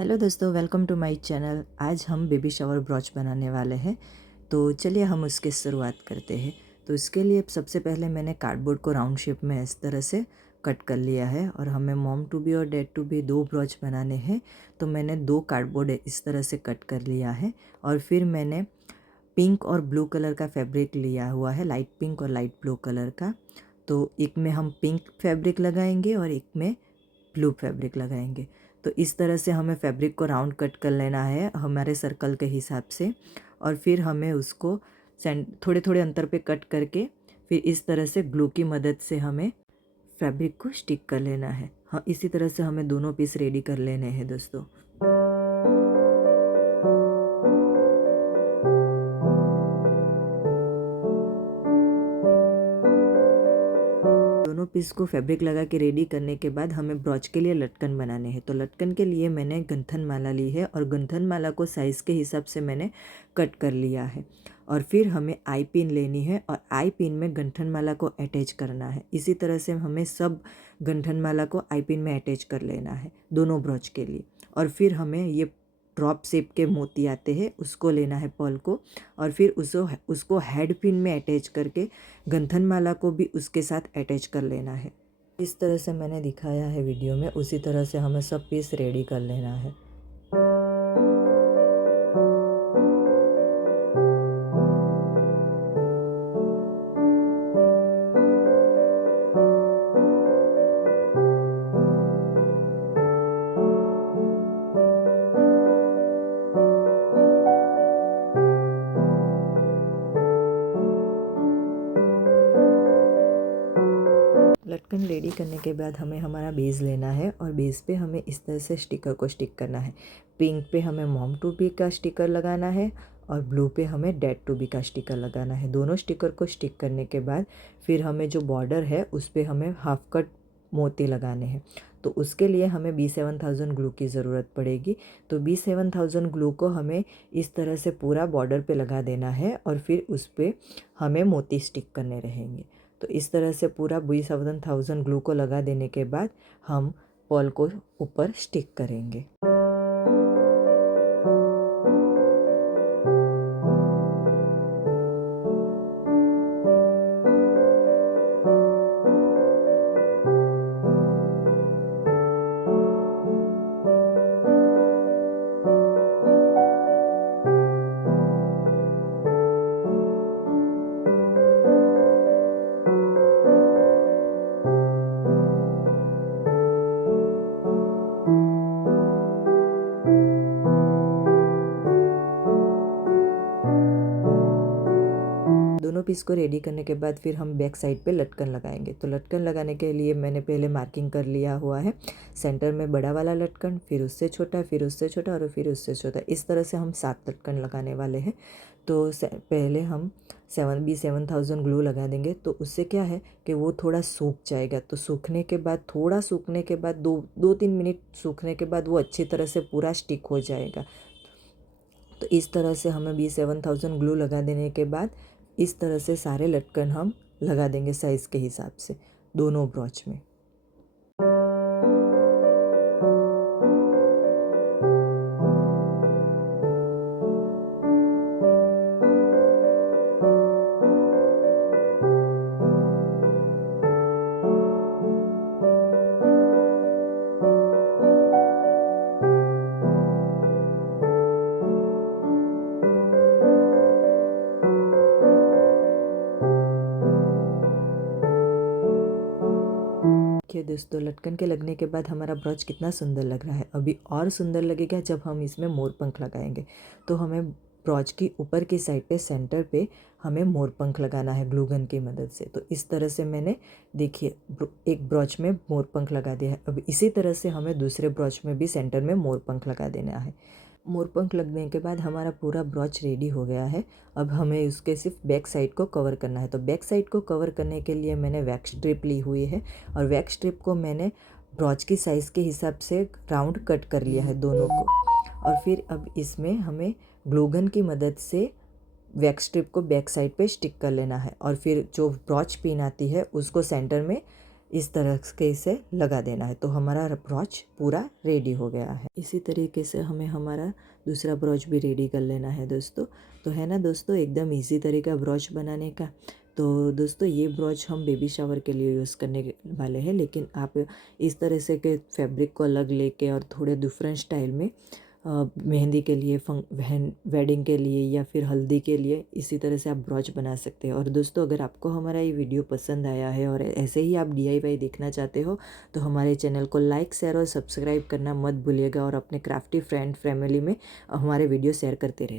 Hello दोस्तों, welcome to my channel. आज हम बेबी शावर ब्रॉच बनाने वाले हैं। तो चलिए हम उसकी शुरुआत करते हैं। तो इसके लिए सबसे पहले मैंने कार्डबोर्ड को राउंड शेप में इस तरह से कट कर लिया है और हमें मॉम टू बी और डैड टू बी दो ब्रॉच बनाने हैं। तो मैंने दो कार्डबोर्ड इस तरह से कट कर लिया है और फिर मैंने पिंक और ब्लू कलर का फैब्रिक लिया हुआ है, लाइट पिंक और लाइट ब्लू कलर का। तो एक में हम पिंक फैब्रिक लगाएंगे और एक में ब्लू फैब्रिक लगाएंगे। तो इस तरह से हमें फैब्रिक को राउंड कट कर लेना है हमारे सर्कल के हिसाब से और फिर हमें उसको थोड़े थोड़े अंतर पे कट करके फिर इस तरह से ग्लू की मदद से हमें फैब्रिक को स्टिक कर लेना है। हाँ, इसी तरह से हमें दोनों पीस रेडी कर लेने हैं दोस्तों। दोनों पीस को फैब्रिक लगा के रेडी करने के बाद हमें ब्रॉच के लिए लटकन बनाने हैं। तो लटकन के लिए मैंने गंथन माला ली है और गंथन माला को साइज़ के हिसाब से मैंने कट कर लिया है और फिर हमें आई पिन लेनी है और आई पिन में गंठन माला को अटैच करना है। इसी तरह से हमें सब गंठन माला को आई पिन में अटैच कर लेना है दोनों ब्रॉच के लिए। और फिर हमें ये ड्रॉप शेप के मोती आते हैं उसको लेना है पर्ल को और फिर उसको हेड पिन में अटैच करके गंथन माला को भी उसके साथ अटैच कर लेना है। इस तरह से मैंने दिखाया है वीडियो में, उसी तरह से हमें सब पीस रेडी कर लेना है। लटकन रेडी करने के बाद हमें हमारा बेस लेना है और बेस पे हमें इस तरह से स्टिकर को स्टिक करना है। पिंक पे हमें मॉम टू बी का स्टिकर लगाना है और ब्लू पे हमें डैड टू बी का स्टिकर लगाना है। दोनों स्टिकर को स्टिक करने के बाद फिर हमें जो बॉर्डर है उस पर हमें हाफ कट मोती लगाने हैं। तो उसके लिए हमें B7000 ग्लू की ज़रूरत पड़ेगी। तो B7000 ग्लू को हमें इस तरह से पूरा बॉर्डर पे लगा देना है और फिर उस पर हमें मोती स्टिक करने रहेंगे। तो इस तरह से पूरा B7000 ग्लू को लगा देने के बाद हम पर्ल को ऊपर स्टिक करेंगे। दोनों पीस को रेडी करने के बाद फिर हम बैक साइड पे लटकन लगाएंगे। तो लटकन लगाने के लिए मैंने पहले मार्किंग कर लिया हुआ है। सेंटर में बड़ा वाला लटकन, फिर उससे छोटा, फिर उससे छोटा और फिर उससे छोटा। इस तरह से हम 7 लटकन लगाने वाले हैं। तो पहले हम B7000 ग्लू लगा देंगे। तो उससे क्या है कि वो थोड़ा सूख जाएगा। तो सूखने के बाद थोड़ा सूखने के बाद 2-3 मिनट सूखने के बाद वो अच्छी तरह से पूरा स्टिक हो जाएगा। तो इस तरह से हमें B7000 ग्लू लगा देने के बाद इस तरह से सारे लटकन हम लगा देंगे साइज़ के हिसाब से दोनों ब्रॉच में। देखिए दोस्तों, लटकन के लगने के बाद हमारा ब्रॉच कितना सुंदर लग रहा है। अभी और सुंदर लगेगा जब हम इसमें मोर पंख लगाएंगे। तो हमें ब्रॉच की ऊपर की साइड पे सेंटर पे हमें मोर पंख लगाना है ग्लू गन की मदद से। तो इस तरह से मैंने देखिए एक ब्रॉच में मोर पंख लगा दिया है। अब इसी तरह से हमें दूसरे ब्रॉच में भी सेंटर में मोर पंख लगा देना है। मोरपंख लगने के बाद हमारा पूरा ब्रॉच रेडी हो गया है। अब हमें उसके सिर्फ बैक साइड को कवर करना है। तो बैक साइड को कवर करने के लिए मैंने वैक्स स्ट्रिप ली हुई है और वैक्स स्ट्रिप को मैंने ब्रॉच की साइज़ के हिसाब से राउंड कट कर लिया है दोनों को। और फिर अब इसमें हमें ग्लू गन की मदद से वैक्स स्ट्रिप को बैक साइड पे स्टिक कर लेना है और फिर जो ब्रॉच पिन आती है उसको सेंटर में इस तरह के इसे लगा देना है। तो हमारा ब्रॉच पूरा रेडी हो गया है। इसी तरीके से हमें हमारा दूसरा ब्रॉच भी रेडी कर लेना है दोस्तों। तो है ना दोस्तों, एकदम इजी तरीका ब्रॉच बनाने का। तो दोस्तों ये ब्रॉच हम बेबी शावर के लिए यूज़ करने वाले हैं, लेकिन आप इस तरह से के फैब्रिक को अलग लेके और थोड़े डिफरेंट स्टाइल में मेहंदी के लिए, वेडिंग के लिए या फिर हल्दी के लिए इसी तरह से आप ब्रॉच बना सकते हैं। और दोस्तों अगर आपको हमारा ये वीडियो पसंद आया है और ऐसे ही आप DIY देखना चाहते हो तो हमारे चैनल को लाइक, शेयर और सब्सक्राइब करना मत भूलिएगा और अपने क्राफ्टी फ्रेंड फैमिली में हमारे वीडियो शेयर करते रहें।